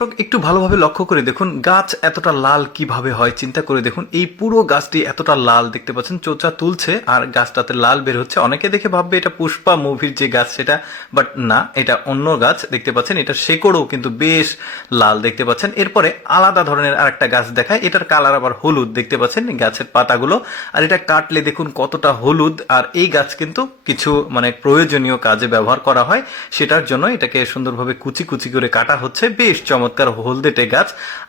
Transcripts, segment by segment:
একটু ভালোভাবে লক্ষ্য করে দেখুন গাছ এতটা লাল কিভাবে হয় চিন্তা করে দেখুন। এই পুরো গাছটি এতটা লাল দেখতে পাচ্ছেন, চোচা তুলছে আর গাছটাতে লাল বের হচ্ছে। অনেকে দেখে ভাববে এটা পুষ্পা মুভির যে গাছ সেটা, বাট না, এটা অন্য গাছ। দেখতে পাচ্ছেন এটা শেকড়ও কিন্তু বেশ লাল দেখতে পাচ্ছেন। এরপরে আলাদা ধরনের আরেকটা গাছ দেখায়, এটার কালার আবার হলুদ দেখতে পাচ্ছেন গাছের পাতাগুলো। আর এটা কাটলে দেখুন কতটা হলুদ। আর এই গাছ কিন্তু কিছু প্রয়োজনীয় কাজে ব্যবহার করা হয়, সেটার জন্য এটাকে সুন্দরভাবে কুচি কুচি করে কাটা হচ্ছে। বেশ চমৎকার হলদেটে গাছ।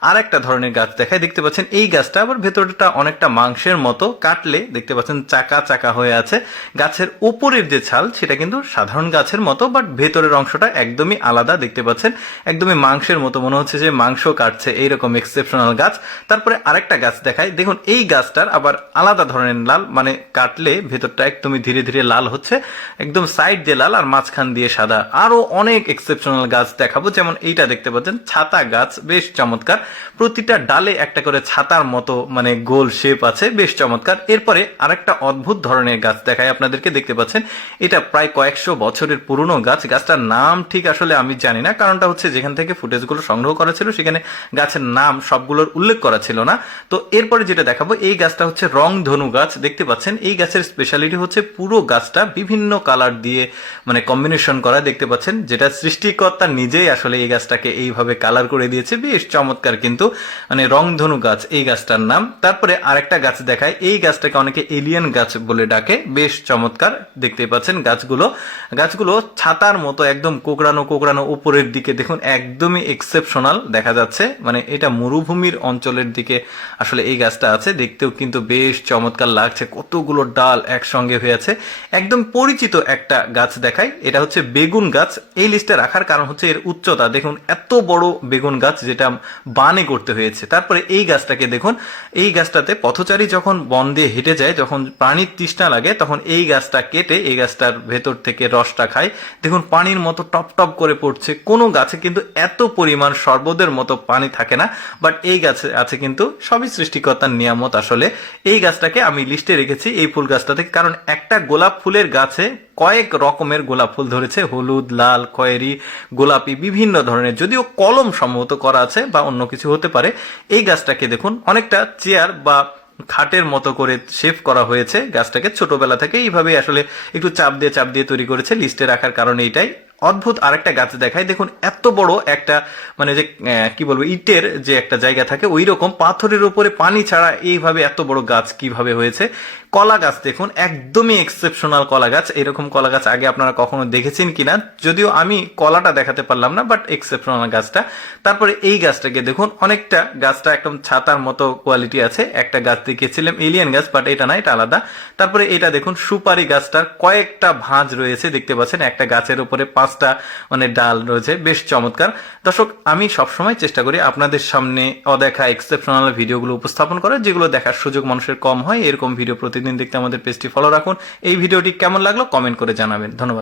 আর একটা ধরনের গাছ দেখায়, দেখতে পাচ্ছেন এই গাছটা আবার ভেতরটা অনেকটা মাংসের মতো, কাটলে দেখতে পাচ্ছেন চাকা চাকা হয়ে আছে। গাছের উপরের যে ছাল সেটা কিন্তু সাধারণ গাছের মতো, বাট ভেতরের অংশটা একদমই আলাদা দেখতে পাচ্ছেন, একদমই মাংসের মতো, মনে হচ্ছে যে মাংস কাটছে, এইরকম এক্সেপশনাল গাছ। তারপরে আরেকটা গাছ দেখায়, দেখুন এই গাছটার আবার আলাদা ধরনের লাল, কাটলে ভেতরটা একদমই ধীরে ধীরে লাল হচ্ছে, একদম সাইড দিয়ে লাল আর মাঝখান দিয়ে সাদা। আরো অনেক এক্সেপশনাল গাছ দেখাবো, যেমন এইটা দেখতে পাচ্ছেন ছাতা গাছ, বেশ চমৎকার। প্রতিটা ডালে একটা করে ছাতার মতো গোল শেপ আছে, বেশ চমৎকার। এরপরে আরেকটা অদ্ভুত ধরনের গাছ দেখায় আপনাদেরকে, দেখতে পাচ্ছেন এটা প্রায় কয়েকশো বছরের পুরনো গাছ। গাছটার নাম ঠিক আসলে আমি জানি না, কারণটা হচ্ছে যেখান থেকে ফুটেজগুলো সংগ্রহ করা ছিল সেখানে গাছের নাম সবগুলোর উল্লেখ করা ছিল না। তো এরপরে যেটা দেখাবো, এই গাছটা হচ্ছে রংধনু গাছ। দেখতে পাচ্ছেন এই গাছের স্পেশালিটি হচ্ছে পুরো গাছটা বিভিন্ন কালার দিয়ে কম্বিনেশন করা, দেখতে পাচ্ছেন, যেটা সৃষ্টিকর্তা নিজেই আসলে এই গাছটাকে এইভাবে কালার করে দিয়েছে। বেশ চমৎকার কিন্তু, রংধনু গাছ এই গাছটার নাম। তারপরে আরেকটা গাছ দেখায়, এই গাছটাকে অনেকে এলিয়েন গাছ বলে ডাকে, বেশ চমৎকার। দেখতে পাচ্ছেন গাছগুলো ছাতার মতো একদম কোকড়ানো কোকড়ানো, উপরের দিকে দেখুন একদমই এক্সেপশনাল দেখা যাচ্ছে। এটা মরুভূমির অঞ্চলের দিকে আসলে এই গাছটা আছে, দেখতেও কিন্তু বেশ চমৎকার লাগছে, কতগুলো ডাল একসঙ্গে হয়েছে। একদম পরিচিত একটা গাছ দেখায়, এটা হচ্ছে বেগুন গাছ। এই লিস্টে রাখার কারণ হচ্ছে এর উচ্চতা, দেখুন এত বড় বেগুন গাছ, যেটা বানে করতে হয়েছে। তারপরে এই গাছটাকে দেখুন, এই গাছটাতে পথচারী যখন বন দিয়ে হেঁটে যায়, যখন পানির তৃষ্ণা লাগে, তখন এই গাছটা কেটে এই গাছটার ভেতর থেকে রসটা খায়। দেখুন পানির মতো টপ টপ করে পড়ছে। কোনো গাছে কিন্তু এত পরিমাণ শরবতের মতো পানি থাকে না, বাট এই গাছে আছে কিন্তু, সবই সৃষ্টিকর্তার নিয়ামত আসলে। এই গাছটাকে আমি লিস্টে রেখেছি এই ফুল গাছটাতে, কারণ একটা গোলাপ ফুলের গাছে কয়েক রকমের গোলাপ ফুল ধরেছে, হলুদ, লাল, খয়েরি, গোলাপি, বিভিন্ন ধরনের, যদিও কলম সম্ভবত করা আছে বা অন্য কিছু হতে পারে। এই গাছটাকে দেখুন অনেকটা চেয়ার বা খাটের মতো করে শেপ করা হয়েছে। গাছটাকে ছোটবেলা থেকে এইভাবে আসলে একটু চাপ দিয়ে তৈরি করেছে, লিস্টে রাখার কারণে এইটাই। অদ্ভুত আরেকটা গাছ দেখায়, দেখুন এত বড় একটা যে কি বলবো, ইটের যে একটা জায়গা থাকে ওই রকম পাথরের উপরে পানি ছাড়া এইভাবে এত বড় গাছ কিভাবে হয়েছে। কলা গাছ দেখুন, একদমই এক্সেপশনাল কলা গাছ। এরকম কলা গাছ আগে আপনারা কখনো দেখেছেন কিনা, যদিও আমি কলাটা দেখাতে পারলাম না, বাট এক্সেপশনাল গাছটা। তারপরে এই গাছটাকে দেখুন, অনেকটা গাছটা একদম ছাতার মতো কোয়ালিটি আছে। একটা গাছ দেখিয়েছিলাম এলিয়েন গাছ, বাট এটা না, এটা আলাদা। তারপরে এটা দেখুন সুপারি গাছটার কয়েকটা ভাঁজ রয়েছে, দেখতে পাচ্ছেন একটা গাছের উপরে 5টা ডাল রয়েছে, বেশ চমৎকার। দর্শক, আমি সবসময় চেষ্টা করি আপনাদের সামনে অদেখা এক্সেপশনাল ভিডিওগুলো উপস্থাপন করার, যেগুলো দেখার সুযোগ মানুষের কম হয়। এরকম ভিডিও প্রতিদিন দেখতে আমাদের পেজটি ফলো রাখুন। এই ভিডিওটি কেমন লাগলো কমেন্ট করে জানাবেন। ধন্যবাদ।